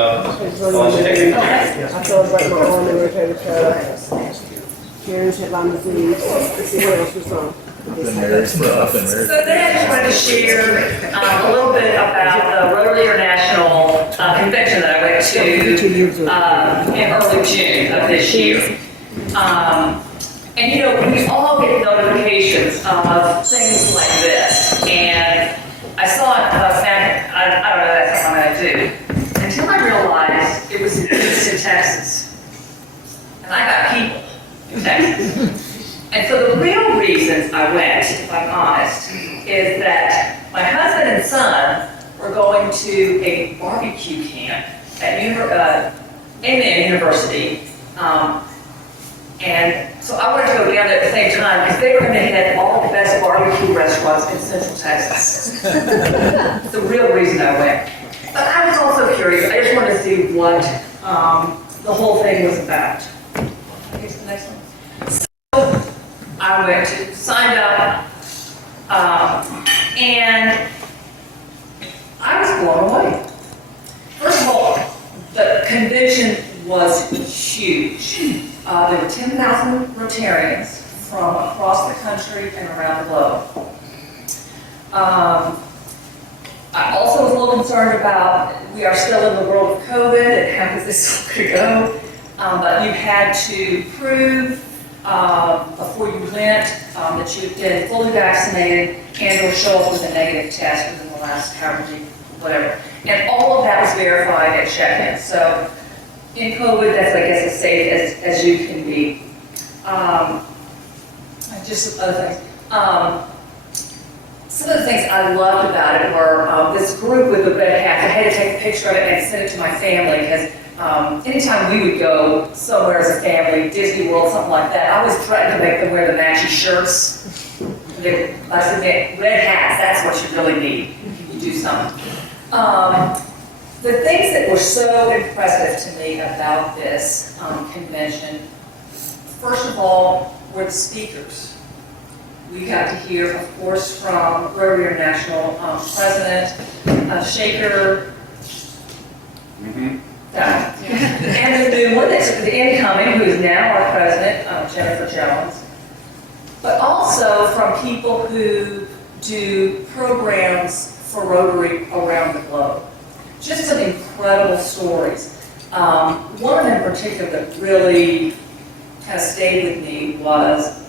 It's running in the I feel like my arm and rotator cuff. Karen's hit Lyme disease. Let's see what else was wrong. I've been married. So then I just wanted to share a little bit about the Rotary International convention that I went to in early June of this year. And you know, we all get notifications of things like this, and I saw it, and I don't know, that's what I'm going to do. Until I realized it was in Houston, Texas. And I got people in Texas. And so the real reasons I went, if I'm honest, is that my husband and son were going to a barbecue camp at A&M University. And so I wanted to go down there at the same time because they were going to hit all the best barbecue restaurants in Central Texas. That's the real reason I went. But I was also curious. I just wanted to see what the whole thing was about. Here's the next one. So I went to, signed up, and I was blown away. First of all, the convention was huge. There were 10,000 Rotarians from across the country and around the globe. I also was a little concerned about, we are still in the world of COVID, and how is this going to go? But you had to prove before you went that you had been fully vaccinated and or show up with a negative test within the last however many, whatever. And all of that was verified at check-in. So in COVID, that's, I guess, as safe as you can be. Just some other things. Some of the things I loved about it were this group with the red hats. I had to take a picture of it and send it to my family because anytime we would go somewhere as a family, Disney World, something like that, I was threatened to make them wear the matchy shirts. I said, red hats, that's what you really need. You do something. The things that were so impressive to me about this convention, first of all, were the speakers. We got to hear, of course, from Rotary International President Shaker, and the new one, that's the incoming, who is now our president, Jennifer Jones, but also from people who do programs for Rotary around the globe. Just some incredible stories. One in particular that really kind of stayed with me was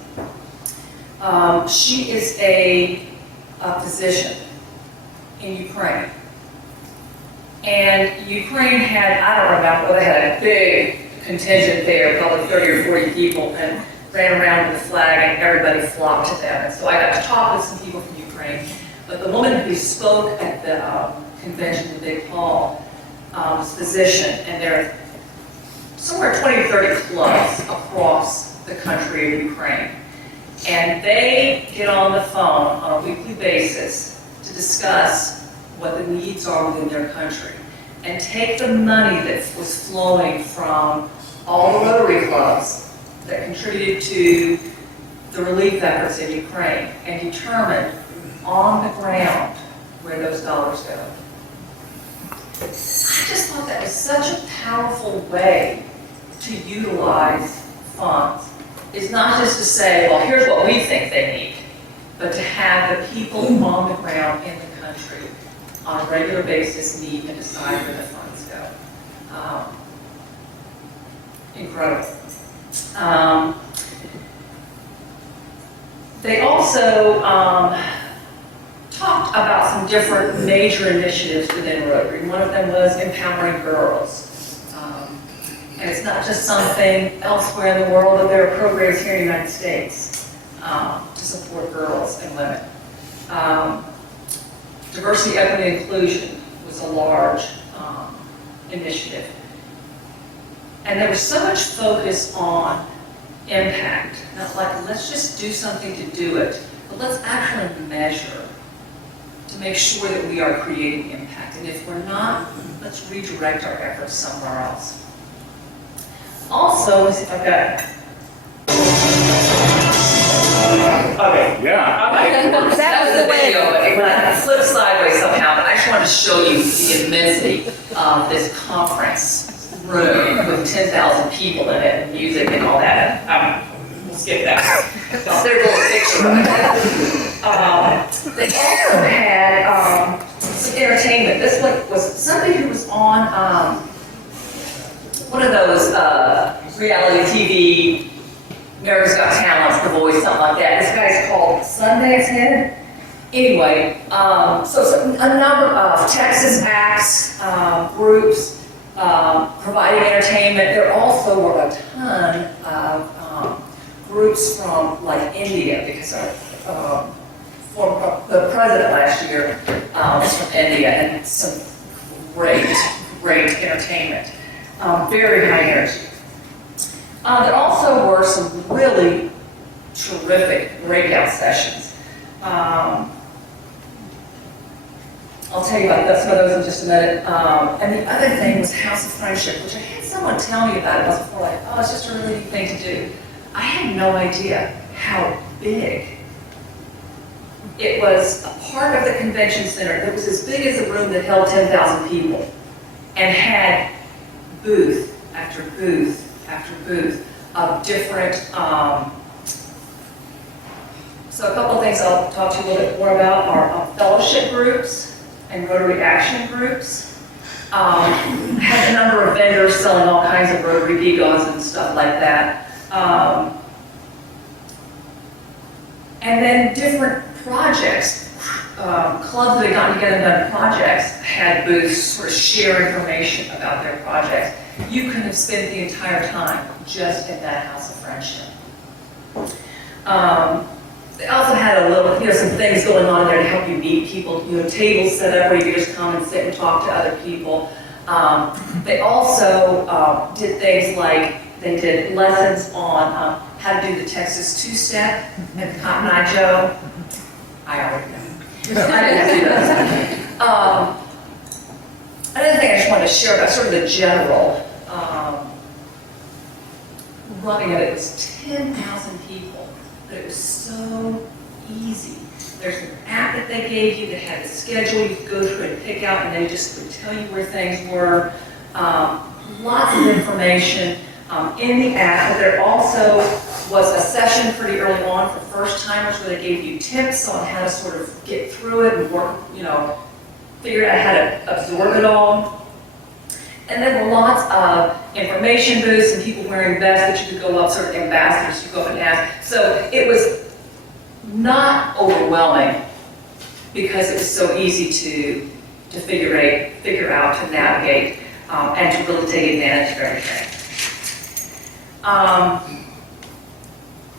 she is a physician in Ukraine. And Ukraine had, I don't remember, they had a big contingent there, probably 30 or 40 people, and ran around with the flag and everybody flocked to them. And so I got to talk with some people from Ukraine. But the woman who spoke at the convention, the big hall, was a physician, and there are somewhere 20 or 30 clubs across the country of Ukraine. And they get on the phone on a weekly basis to discuss what the needs are within their country and take the money that was flowing from all the Rotary clubs that contributed to the relief efforts in Ukraine and determine on the ground where those dollars go. I just thought that was such a powerful way to utilize funds. It's not just to say, well, here's what we think they need, but to have the people on the ground in the country on a regular basis meet and decide where the funds go. Incredible. They also talked about some different major initiatives within Rotary. One of them was empowering girls. And it's not just something elsewhere in the world, but there are programs here in the United States to support girls and women. Diversity, equity, and inclusion was a large initiative. And there was so much focus on impact. Not like, let's just do something to do it, but let's actually measure to make sure that we are creating impact. And if we're not, let's redirect our efforts somewhere else. Also, let's see if I've got. Okay. Yeah. Okay. That was the video, but it flipped sideways somehow, but I wanted to show you the immensity of this conference room with 10,000 people in it, and music and all that. We'll skip that. There's a little picture of it. They also had some entertainment. This one was somebody who was on one of those reality TV, America's Got Talent, The Voice, something like that. This guy's called Sundance Head. Anyway, so a number of Texas acts, groups, providing entertainment. There also were a ton of groups from like India, because the president last year was from India, and some great entertainment. Very high energy. There also were some really terrific breakout sessions. I'll tell you about some of those in just a minute. And the other thing was House of Friendship, which I had someone tell me about it once before, like, oh, it's just a really neat thing to do. I had no idea how big. It was a part of the convention center that was as big as a room that held 10,000 people, and had booth after booth after booth of different, so a couple of things I'll talk to you a little bit more about are fellowship groups and Rotary Action groups. Had a number of vendors selling all kinds of Rotary gewgaws and stuff like that. And then different projects, clubs that had gotten together and done projects had booths sort of share information about their projects. You could have spent the entire time just in that House of Friendship. They also had a little, some things going on there to help you meet people, tables set up where you could just come and sit and talk to other people. They also did things like, they did lessons on how to do the Texas two-step and Cotton Eye Joe. I already know. I didn't do those. Another thing I just wanted to share about sort of the general running of it was 10,000 people, but it was so easy. There's an app that they gave you that had a schedule you could go through and pick out, and they just would tell you where things were. Lots of information in the app, but there also was a session pretty early on for first-timers where they gave you tips on how to sort of get through it and work, figure out how to absorb it all. And there were lots of information booths and people wearing vests that you could go up, sort of ambassadors, you go up and ask. So it was not overwhelming because it was so easy to figure out, to navigate, and to really take advantage of everything.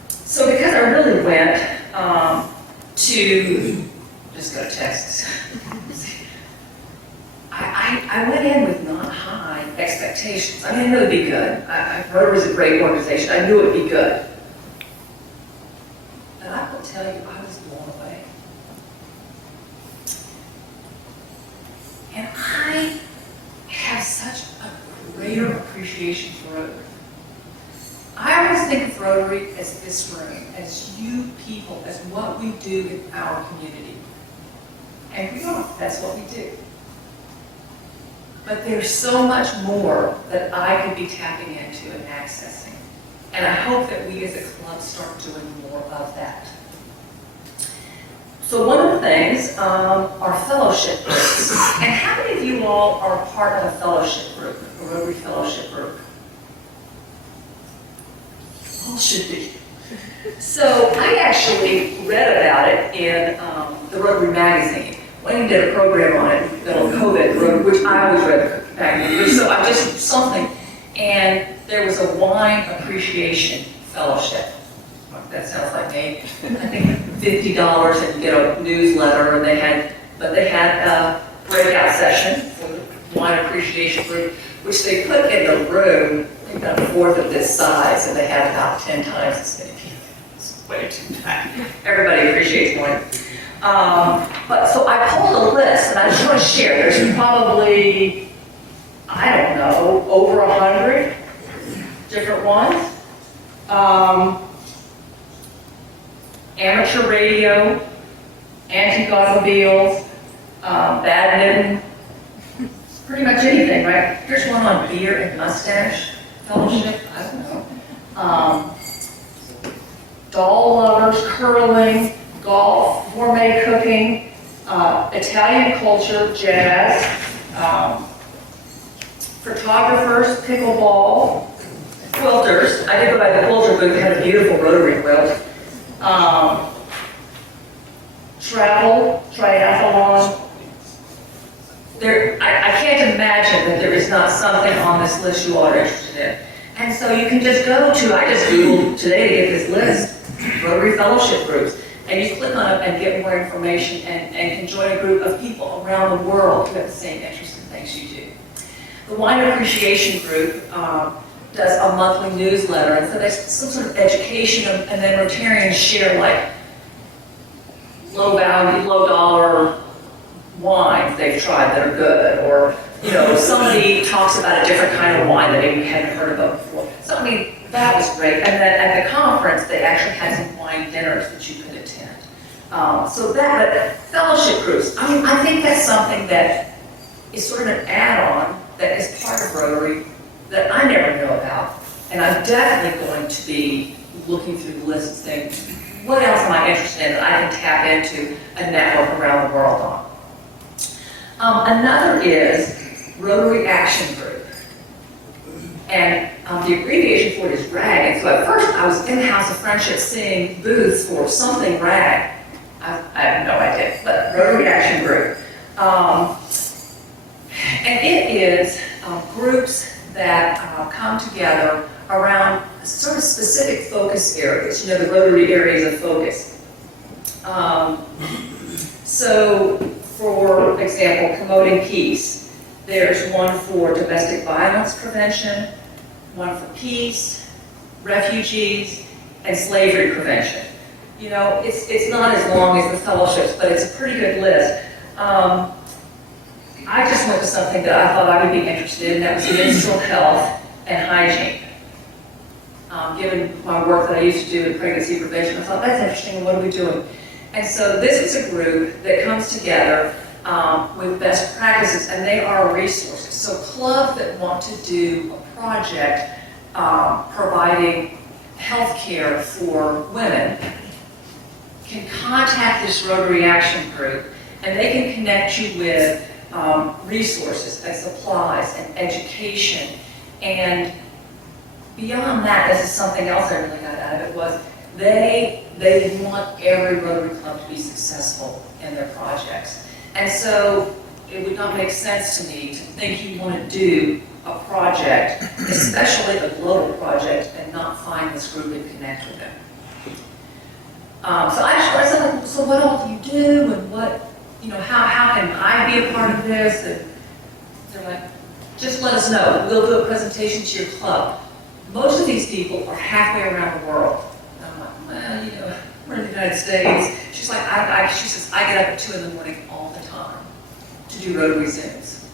So because I really went to, just go to Texas, I went in with not high expectations. I knew it'd be good. Rotary was a great organization. I knew it'd be good. And I will tell you, I was blown away. And I have such a greater appreciation for Rotary. I always think of Rotary as this room, as you people, as what we do in our community. And we are, that's what we do. But there's so much more that I could be tapping into and accessing. And I hope that we as a club start doing more of that. So one of the things are fellowship groups. And how many of you all are part of a fellowship group, a Rotary fellowship group? All should be. So I actually read about it in the Rotary magazine. Wayne did a program on it, on COVID, which I always read back in the day. So I just something, and there was a wine appreciation fellowship. That sounds like me. I think $50 and you get a newsletter, and they had a breakout session for the wine appreciation group, which they put in the room, I think about a fourth of this size, and they had about 10 times as many people. It's way too bad. Everybody appreciates wine. But so I pulled a list, and I just want to share. There's probably, I don't know, over 100 different ones. Amateur radio, antique automobiles, badminton, pretty much anything, right? Here's one on beer and mustache fellowship, I don't know. Doll lovers, curling, golf, gourmet cooking, Italian culture, jazz, photographers, pickleball, quilters. I did go by the quilter booth, they had a beautiful rotary quilt. Travel, triathlon. I can't imagine that there is not something on this list you all are interested in. And so you can just go to, I just Googled today to get this list, Rotary Fellowship groups, and you click on it and get more information and can join a group of people around the world who have the same interest in things you do. The Wine Appreciation Group does a monthly newsletter, and so there's some sort of education, and then Rotarians share like low value, low dollar wines they've tried that are good, or somebody talks about a different kind of wine that maybe we hadn't heard about before. So I mean, that was great. And then at the conference, they actually had some wine dinners that you could attend. So that fellowship groups, I mean, I think that's something that is sort of an add-on that is part of Rotary that I never know about. And I'm definitely going to be looking through the list and saying, what else am I interested in that I can tap into a network around the world on? Another is Rotary Action Group. And the abbreviation for it is RAG. And so at first I was in the House of Friendship seeing booths for something RAG. I have no idea, but Rotary Action Group. And it is groups that come together around sort of specific focus areas, the Rotary areas of focus. So, for example, promoting peace. There's one for domestic violence prevention, one for peace, refugees, and slavery prevention. It's not as long as the fellowships, but it's a pretty good list. I just went to something that I thought I would be interested in, that was menstrual health and hygiene. Given my work that I used to do in pregnancy prevention, I thought, that's interesting, what are we doing? And so this is a group that comes together with best practices, and they are resources. So clubs that want to do a project providing health care for women can contact this Rotary Action Group, and they can connect you with resources and supplies and education. And beyond that, this is something else I really got out of it, was they want every Rotary Club to be successful in their projects. And so it would not make sense to me to think you want to do a project, especially a global project, and not find this group and connect with them. So I said, so what all do you do, and what, how can I be a part of this? And they're like, just let us know. We'll do a presentation to your club. Most of these people are halfway around the world. And I'm like, well, we're in the United States. She's like, she says, I get up at 2 in the morning all the time to do Rotary Zooms.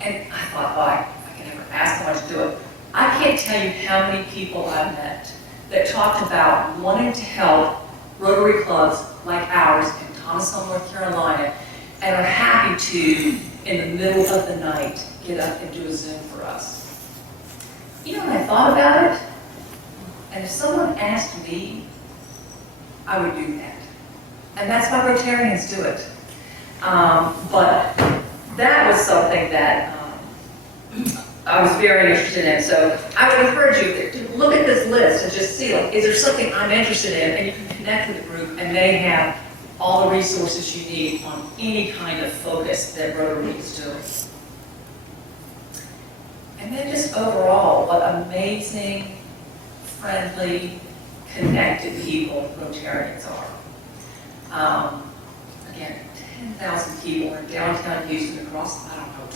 And I thought, well, I can never ask someone to do it. I can't tell you how many people I've met that talked about wanting to help Rotary clubs like ours in Thomasville, North Carolina, and are happy to, in the middle of the night, get up and do a Zoom for us. When I thought about it, and if someone asked me, I would do that. And that's why Rotarians do it. But that was something that I was very interested in. So I would encourage you to look at this list and just see, like, is there something I'm interested in? And you can connect with the group, and they have all the resources you need on any kind of focus that Rotary is doing. And then just overall, what amazing, friendly, connected people Rotarians are. Again, 10,000 people in downtown Houston across,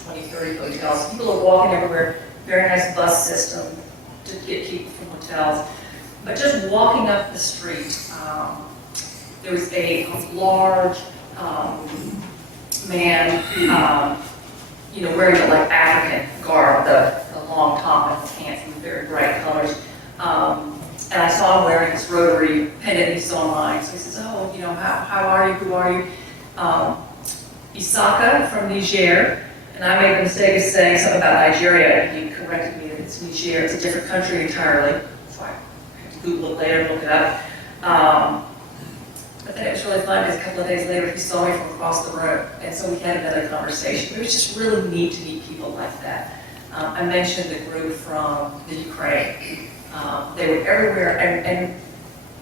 20, 30 hotels. People are walking everywhere. Very nice bus system to get people from hotels. But just walking up the street, there was a large man, wearing the African garb, the long top and the pants in very bright colors. And I saw him wearing this Rotary pendant he saw mine. So he says, oh, how are you? Who are you? Isaka from Niger, and I made the mistake of saying something about Nigeria, and he corrected me that it's Niger, it's a different country entirely, so I had to Google it later and look it up. But then it was really fun because a couple of days later he saw me from across the room, and so we had another conversation. It was just really neat to meet people like that. I mentioned the group from the Ukraine. They were everywhere, and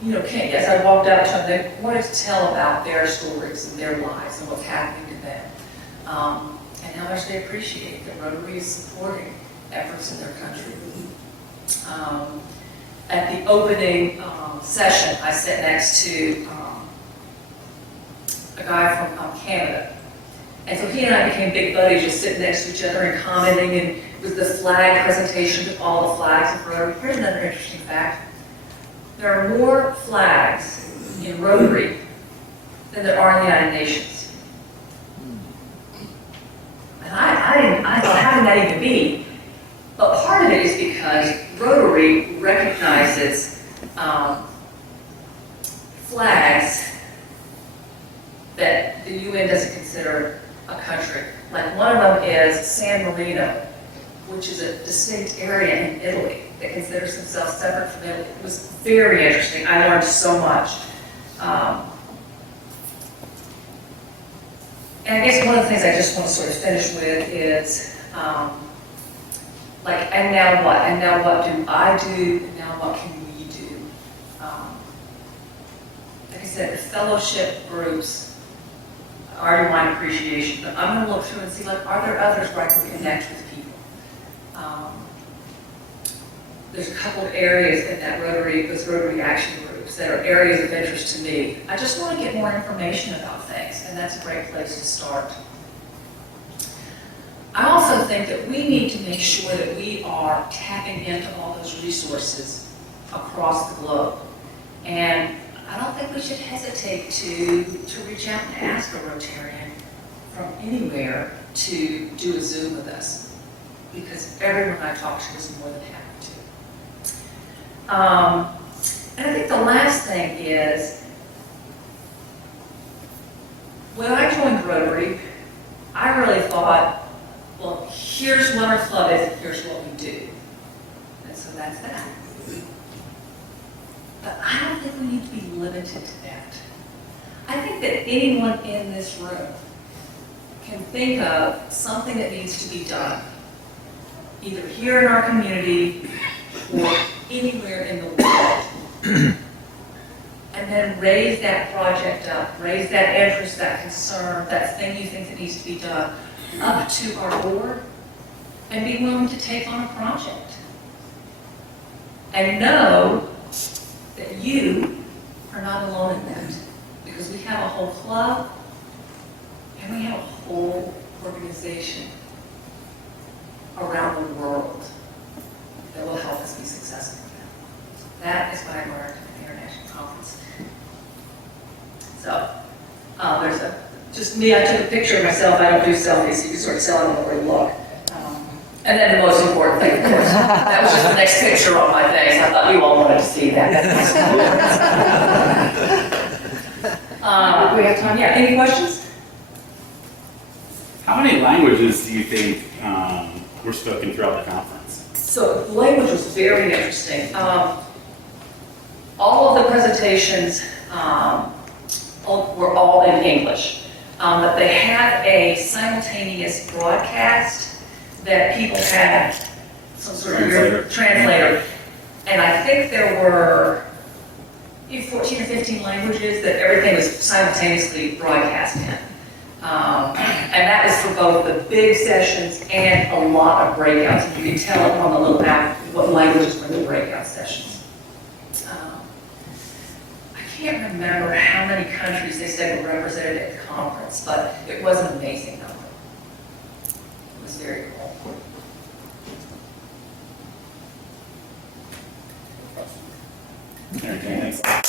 you know, as I walked out to them, they wanted to tell about their stories and their lives and what's happening to them, and how much they appreciate that Rotary is supporting efforts in their country. At the opening session, I sat next to a guy from Canada, and so he and I became big buddies, just sitting next to each other and commenting, and it was the flag presentation with all the flags of Rotary. Here's another interesting fact. There are more flags in Rotary than there are in the United Nations. And I thought, how can that even be? But part of it is because Rotary recognizes flags that the UN doesn't consider a country. Like one of them is San Marino, which is a distinct area in Italy that considers themselves separate from Italy. It was very interesting. I learned so much. And I guess one of the things I just want to sort of finish with is, like, and now what? And now what do I do? And now what can we do? Like I said, the fellowship groups are mine appreciation, but I'm going to look through and see, like, are there others where I can connect with people? There's a couple of areas in that those Rotary action groups that are areas of interest to me. I just want to get more information about things, and that's a great place to start. I also think that we need to make sure that we are tapping into all those resources across the globe. And I don't think we should hesitate to reach out and ask a Rotarian from anywhere to do a Zoom with us, because everyone I talk to is more than happy to. And I think the last thing is, when I joined Rotary, I really thought, well, here's what our club is, and here's what we do. And so that's that. But I don't think we need to be limited to that. I think that anyone in this room can think of something that needs to be done, either here in our community or anywhere in the world, and then raise that project up, raise that interest, that concern, that thing you think that needs to be done, up to our board, and be willing to take on a project. And know that you are not alone in that, because we have a whole club, and we have a whole organization around the world that will help us be successful. That is what I learned at the International Conference. So, there's just me, I took a picture of myself. I don't do selfies, so you can sort of tell I don't really look. And then the most important thing, of course, that was just the next picture on my face. I thought you all wanted to see that. Do we have time? Yeah, any questions? How many languages do you think were spoken throughout the conference? So language was very interesting. All of the presentations were all in English, but they had a simultaneous broadcast that people had some sort of translator. And I think there were 14 or 15 languages that everything was simultaneously broadcast in. And that was for both the big sessions and a lot of breakouts. And you can tell on the little map what languages were in the breakout sessions. I can't remember how many countries they said were represented at the conference, but it was an amazing number. It was very cool. Okay, thanks.